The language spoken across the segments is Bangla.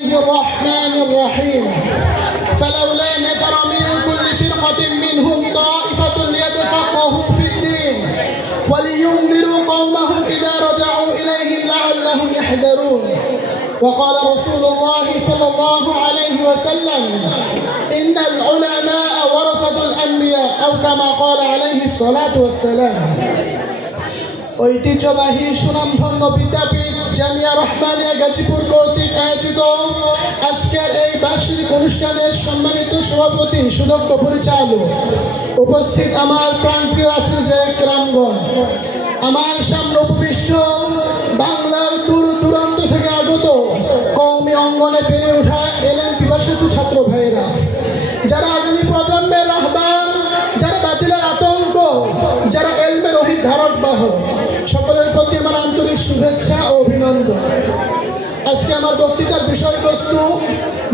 الرحمن الرحيم فلولا نفر من كل فرقة منهم طائفة ليتفقهوا في الدين ولينذروا قومهم إذا رجعوا إليهم لعلهم يحذرون وقال رسول الله صلى الله عليه وسلم إن العلماء ورثة الأنبياء أو كما قال عليه الصلاة والسلام ঐতিহ্যবাহী সুনামধন্য বিদ্যাপীঠ জামিয়া রহমানিয়া গাজীপুর কর্তৃক আয়োজিত আজকের এই বার্ষিক অনুষ্ঠানের সম্মানিত সভাপতি সুদক্ষ পরিচালক উপস্থিত আমার প্রাণপ্রিয় আশ্রয় ক্রামগণ, আমার সামনে উপবিষ্ট বাংলার দূর দূরান্ত থেকে আগত কওমি অঙ্গনে বেড়ে ওঠা এলেম পিপাসিত ছাত্র ভাইয়েরা, যারা আগামী প্রজন্মের রাহবার, যারা বাতিলের আতঙ্ক, যারা এলমের অহিত ধারক বাহক, সকলের প্রতি আমার আন্তরিক শুভেচ্ছা ও অভিনন্দন। আজকে আমার বক্তৃতার বিষয়বস্তু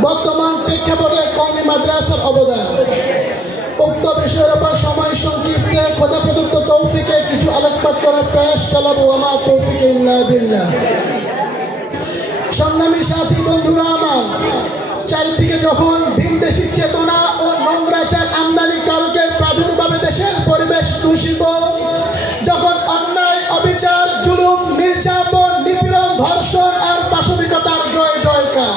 বর্তমান প্রেক্ষাপটে কওমি মাদ্রাসার অবদান। উক্ত বিষয়ের উপর সময় সংক্ষিপ্তে খোদা প্রদত্ত তৌফিকে কিছু আলোকপাত করার প্রয়াস চালাবো। আমার তৌফিকে ইল্লা বিল্লাহ। সংগ্রামী সাথী বন্ধুরা আমার, চারিদিকে যখন ভিনদেশী চেতনা ও নোংরাচার আমদানি কারকের প্রাদুর্ভাবে দেশের পরিবেশ দূষিত, যখন অন্যায়, অবিচার, জুলুম, নির্যাতন, নিপীড়ন, ধর্ষণ আর পাশবিকতার জয় জয়কার,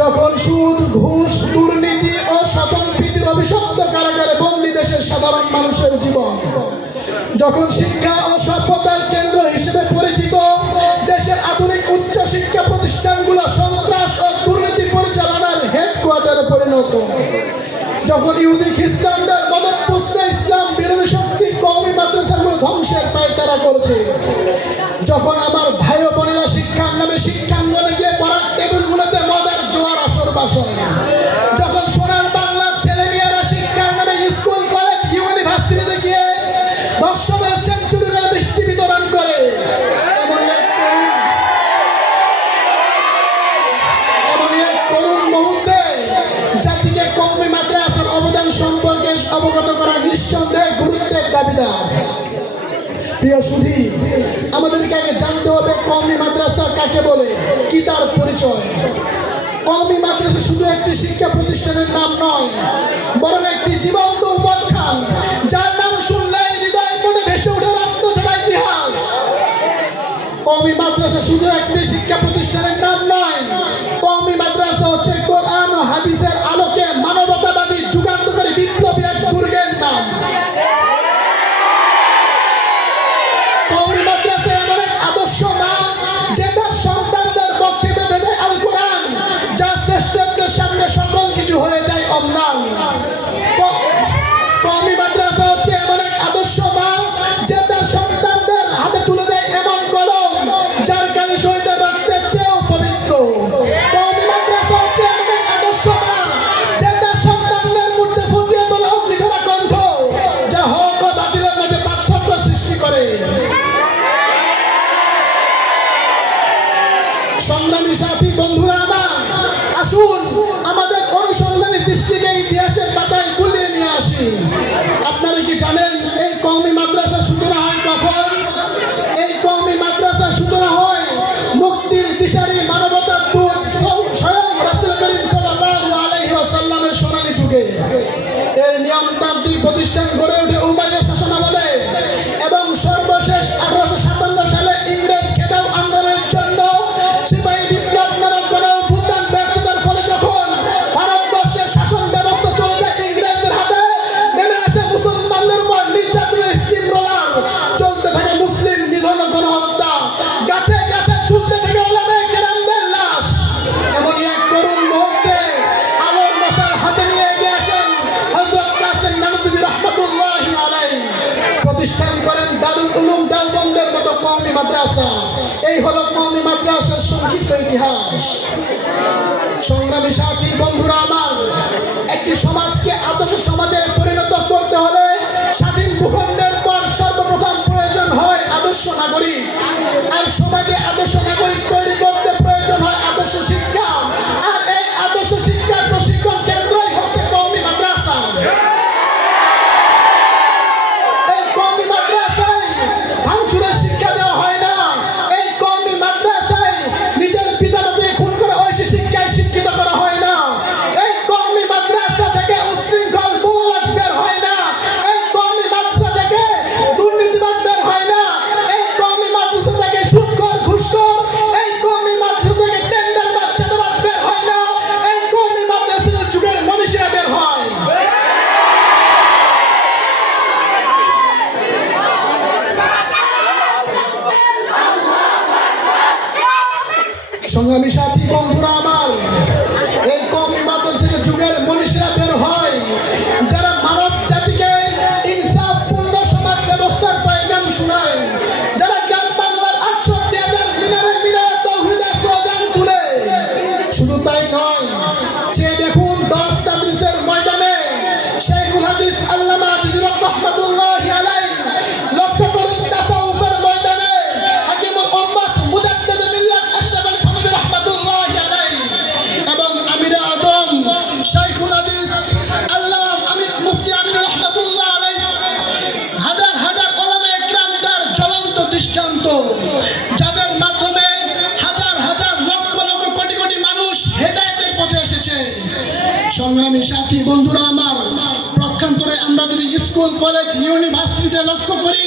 যখন সুদ, ঘুষ, দুর্নীতি ও স্বজনপ্রীতির অভিশপ্ত কারাগারে বন্দী দেশের সাধারণ মানুষের জীবন, যখন শিক্ষা ও সভ্যতার কেন্দ্র হিসেবে পরিচিত দেশের আধুনিক উচ্চ শিক্ষা প্রতিষ্ঠানগুলো সন্ত্রাস ও দুর্নীতি পরিচালনার হেডকোয়ার্টারে পরিণত, যখন ইহুদি খ্রিস্টানদের মদতপুষ্ট ইসলাম বিরোধী শক্তি কওমি মাদ্রাসাগুলো ধ্বংসের পায়তারা করছে, যখন আমার ভাই ও বোনেরা শিক্ষার নামে শিক্ষাঙ্গনে গিয়ে পড়ার টেবিলগুলোতে মদের জোয়ার আসর বাসন, যখন সোনার বাংলার ছেলে মেয়েরা শিক্ষার নামে স্কুল, কলেজ, ইউনিভার্সিটিতে গিয়ে ধর্ষণের সেঞ্চুরি করে মিষ্টি বিতরণ করে, এমন এক করুণ মুহূর্তে জাতিকে কওমি মাদ্রাসার অবদান সম্পর্কে অবগত করা নিঃসন্দেহে গুরুত্বের দাবিদার। প্রিয় সুধী, আমাদেরকে আগে জানতে হবে কওমি মাদ্রাসা কাকে বলে, কি তার পরিচয়। কওমি মাদ্রাসা শুধু একটি শিক্ষা প্রতিষ্ঠানের নাম নয়, বরং একটি জীবন্ত উপাখ্যান, যার নাম শুনলেই হৃদয় মনে ভেসে ওঠে রক্তঝরা ইতিহাস। কওমি মাদ্রাসা শুধু একটি শিক্ষা প্রতিষ্ঠানের নাম নয়, কওমি মাদ্রাসা হচ্ছে কোরআন ও হাদিসের আলোকে মানবতাবাদী যুগান্তকারী বিপ্লবী এক দুর্গের নাম। কওমি মাদ্রাসা এমন এক আদর্শ মা, যে তার সন্তানদের পক্ষে বেঁধে দেয় আল কোরআন, যার শ্রেষ্ঠত্বের সামনে সকল কিছু হয়ে যায় অম্লান। কওমি মাদ্রাসা হচ্ছে এমন এক আদর্শ মা, যে তার সন্তানদের হাতে তুলে দেয় এমন কলম, যার কালি শহীদের রক্তের চেয়েও পবিত্র। কওমি মাদ্রাসা হচ্ছে এমন এক আদর্শ মা, যে তার সন্তানদের মধ্যে ফুটিয়ে তোলা অগ্নিঝরা কণ্ঠ, যা হক ও বাতিলের মাঝে পার্থক্য সৃষ্টি করে। সংগ্রামী সাথী বন্ধুরা আমার, আসুন আমাদের অনুসন্ধানী দৃষ্টিকে ইতিহাসের পাতায় বুলিয়ে নিয়ে আসি। আপনারা কি জানেন এই কওমি মাদ্রাসার সূচনা হয় কখন? এই কওমি মাদ্রাসার সূচনা হয় মুক্তির দিশারি মানবতার দূত স্বয়ং রাসূল করিম সাল্লাল্লাহু আলাইহি ওয়াসাল্লামের সোনালী যুগে। এর নিয়মতান্ত্রিক প্রতিষ্ঠান গড়ে ওঠে উমাইয়া শাসনামলে এবং সর্বশেষ 1857 সালে ইংরেজ খেদাও আন্দোলনের জন্য সিপাহী বিপ্লব নামক গণঅভ্যুত্থান ব্যর্থতার ফলে যখন ভারতবর্ষের শাসন ব্যবস্থা চলে যায় ইংরেজদের হাতে, নেমে আসে মুসলমানদের উপর নির্যাতনের স্টিম রোলার, চলতে থাকে মুসলিম নিধন ও গণহত্যা, গাছে গাছে ঝুলতে থাকে ওলামায়ে কেরামদের লাশ। এমনই এক করুণ মুহূর্তে আলোর মশাল হাতে নিয়ে এগিয়ে আসেন হযরত কাসেম নানুতুবি রাহমাতুল্লাহি আলাইহি, প্রতিষ্ঠান করেন দারুল উলুম দেওবন্দের মতো কওমি মাদ্রাসা। এই হলো কওমি মাদ্রাসার সংক্ষিপ্ত ইতিহাস। সংগ্রামী সাথী বন্ধুরা আমার, একটি সমাজকে আদর্শ সমাজে পরিণত করতে হলে স্বাধীন ভূখণ্ডের পর সর্বপ্রথম প্রয়োজন হয় আদর্শ নাগরিক, আর সমাজে আদর্শ নাগরিক তৈরি করতে প্রয়োজন হয় আদর্শ শিক্ষা, আর এই আদর্শ শিক্ষার প্রশিক্ষণ কেন্দ্রই হচ্ছে কওমি মাদ্রাসা। এই কওমি মাদ্রাসায় ভাঙচুরের শিক্ষা দেওয়া হয় না, এই কওমি মাদ্রাসায় নিজের পিতামাতাকে খুন করে ঐশী শিক্ষা শুধু তাই নয়, যে দেখুন 10 তাবরিজের ময়দানে শাইখুল হাদিস আল্লামা আজিজুর রহমাতুল্লাহি আলাইহি, লক্ষ্য করুন তাসাউফের ময়দানে হাকিমুল উম্মাত মুজাদ্দিদ মিল্লাত আশরাফ আলী থানভী রহমাতুল্লাহি আলাইহি, এবং আমির আজম শাইখুল হাদিস আল্লামা আমির মুফতি আমির রহমাতুল্লাহ আলাইহি, হাজার হাজার উলামায়ে কিরাম তার জ্বলন্ত দৃষ্টান্ত, যাদের মাধ্যমে হাজার হাজার লক্ষ লক্ষ কোটি কোটি মানুষ হেদায়েতের পথে এসেছে। সংগ্রামী সাথী বন্ধুরা আমার, প্রক্ষান্তরে আমরা যদি স্কুল কলেজ ইউনিভার্সিটিতে লক্ষ্য করি,